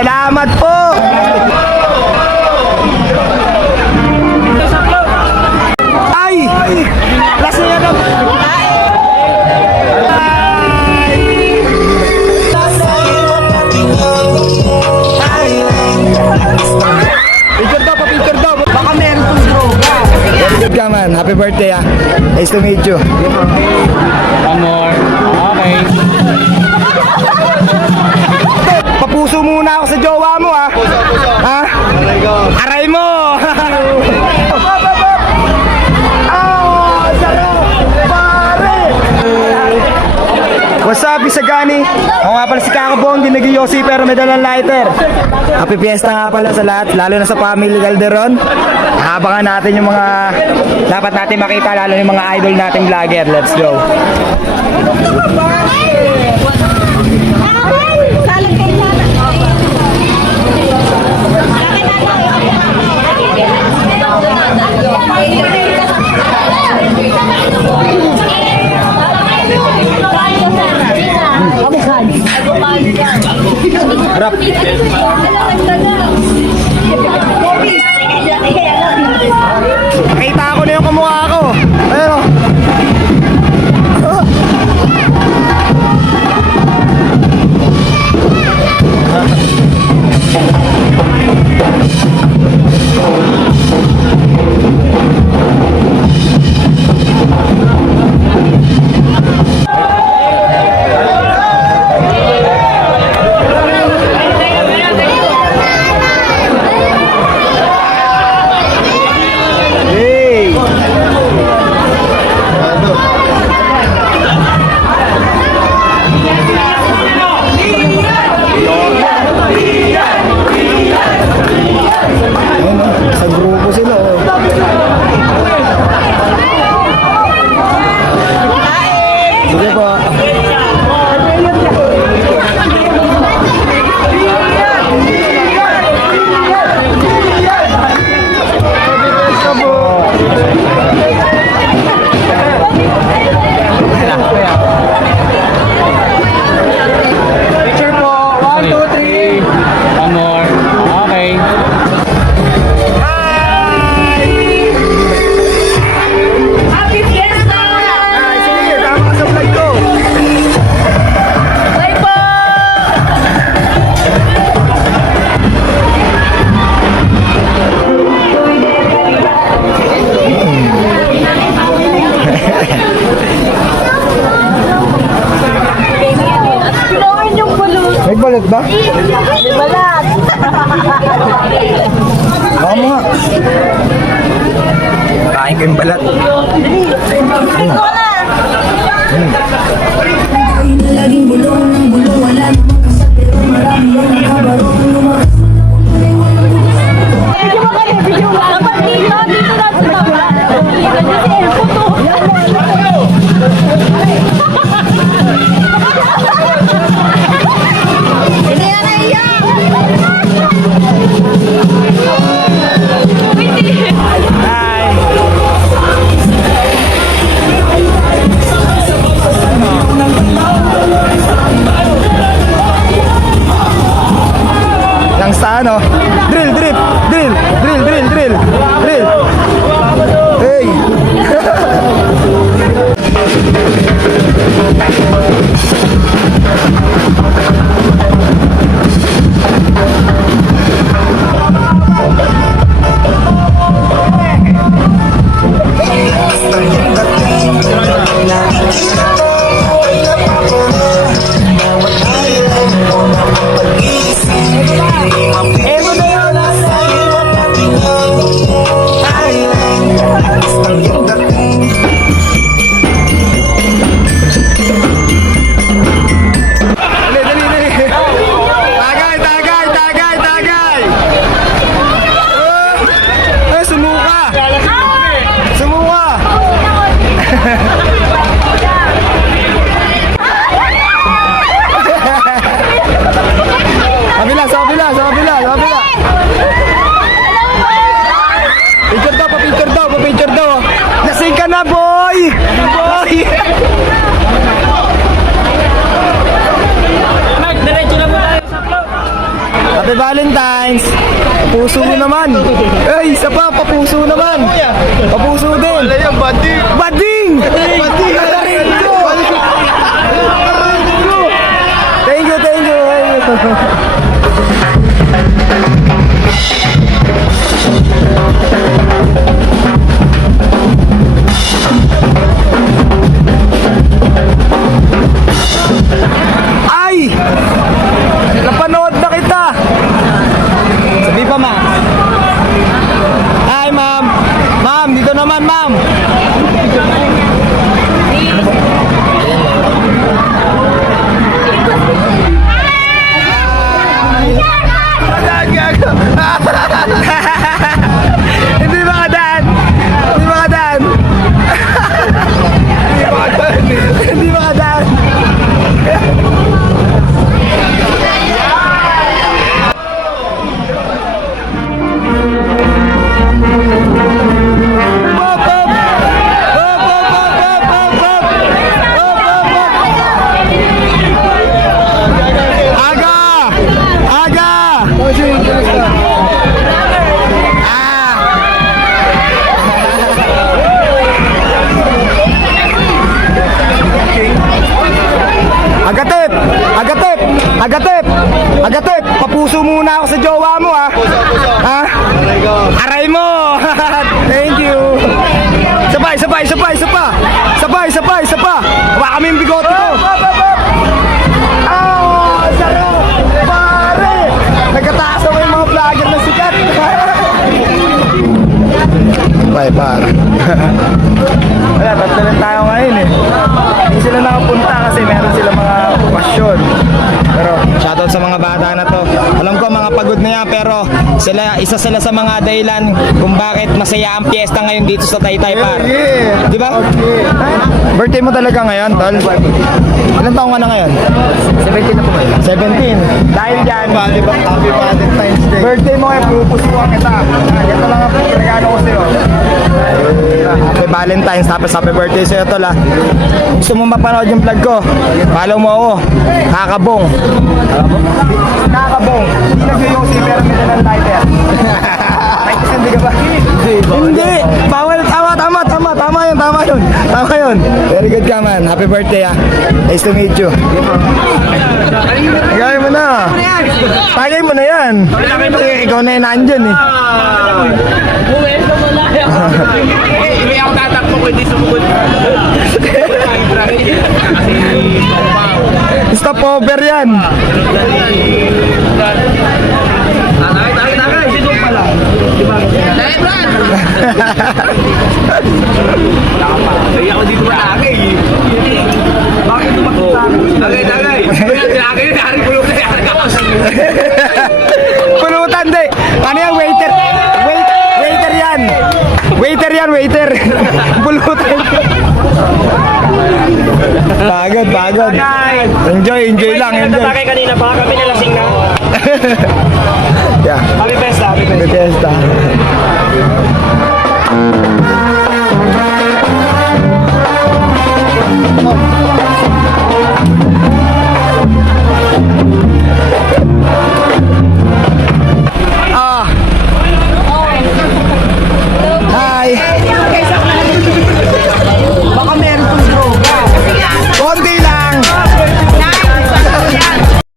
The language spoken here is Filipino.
Salamat po. Ay! Last na yan. Picture daw, pa-picture daw. Baka meron pong droga. Good ka man. Happy birthday ah. Nice to meet you. One more. Okay. Papuso muna ako sa jowa mo ah. Ha? Aray mo. What's up, Isagani? Ako nga pala si Kakabong, di nag-yosi pero may dalang lighter. Happy fiesta nga pala sa lahat, lalo na sa family Calderon. Habangan natin yung mga dapat natin makita, lalo yung mga idol nating vlogger. Let's go. Harap. Nakita ko na yung kamukha ko. Ayun o. Sa grupo sila oh. Sige po. Picture po. 1, 2, 3. One more. Okay. Happy Fiesta! Ay, sige, tama ka sa vlog ko. Bye po! Pinawan yung balot. May balat ba? May balat. Baka mo nga. Nakain ko yung balat. Ito na. Laging bulong ng bulong, wala namang kasal pero marami yung nakabarong lumakas. Video mo kayo, video mo. Dapat dito natin sa baba. Kasi puto. Hindi na naiyak. Lang sa ano? Drill, drill, drill, drill, drill, drill, drill. Hey! Dali, dali, Happy Valentine's! Puso mo naman! Ay, isa pa, papuso naman! Papuso din! Wala yan, bading! Bading! Bading! Thank you, thank you! Ay! Napanood na kita! Sabi pa, ma'am. Hi, ma'am. Ma'am, dito naman, ma'am. Hindi makadaan. Hindi makadaan. Hindi makadaan. Aga! Aga! Agatep! Agatep! Agatep! Agatep! Papuso muna ako sa jowa mo, ha? Ha? Aray mo! Thank you! Sabay, sabay, sabay, sabay! Sabay, sabay, sabay! Hawa kami yung bigote ko! Ah! Sarap! Pare! Nagkataas ako yung mga vlogger na sikat! Bye, pare. Wala, tatlo lang tayo ngayon eh. Hindi sila nakapunta kasi meron sila mga okasyon. Pero shoutout sa mga bata na to. Alam ko mga pagod na yan pero isa sila sa mga dahilan kung bakit masaya ang piyesta ngayon dito sa Taytay, par. Di ba? Birthday mo talaga ngayon, tol? Ilan taong ka na ngayon? 17 na po ngayon. 17. Dahil dyan, Happy Valentine's Day. Birthday mo ngayon, pupusuan kita. Ito lang ang regalo ko sa'yo. Happy Valentine's, tapos happy birthday sa'yo, tol, ha. Gusto mo mapanood yung vlog ko? Follow mo ako. Kakabong. Kakabong. Hindi nag-yosi pero may dalang lighter. Hindi ka ba? Hindi. Bawal. Tama yun. Tama yun. Very good ka, man. Happy birthday, ha. Nice to meet you. Tagay mo na. Tagay mo na yan. Ikaw na yung nandyan, eh. Hindi ako tatakbo ko, hindi sumugod. Stop over yan. Tagay. Sino pala? Tagay, Brad! Wala ka pa. Kaya ako dito matagay. Bakit tumakot sa akin? Tagay. Tagay yun, hari pulong na yan. Pulutan, di. Ano yan, waiter? Waiter yan. Waiter. Pulutan. Pagod. Enjoy lang. Tagay kanina pa, kami nalasing na. Yeah. Happy Fiesta. Happy Fiesta.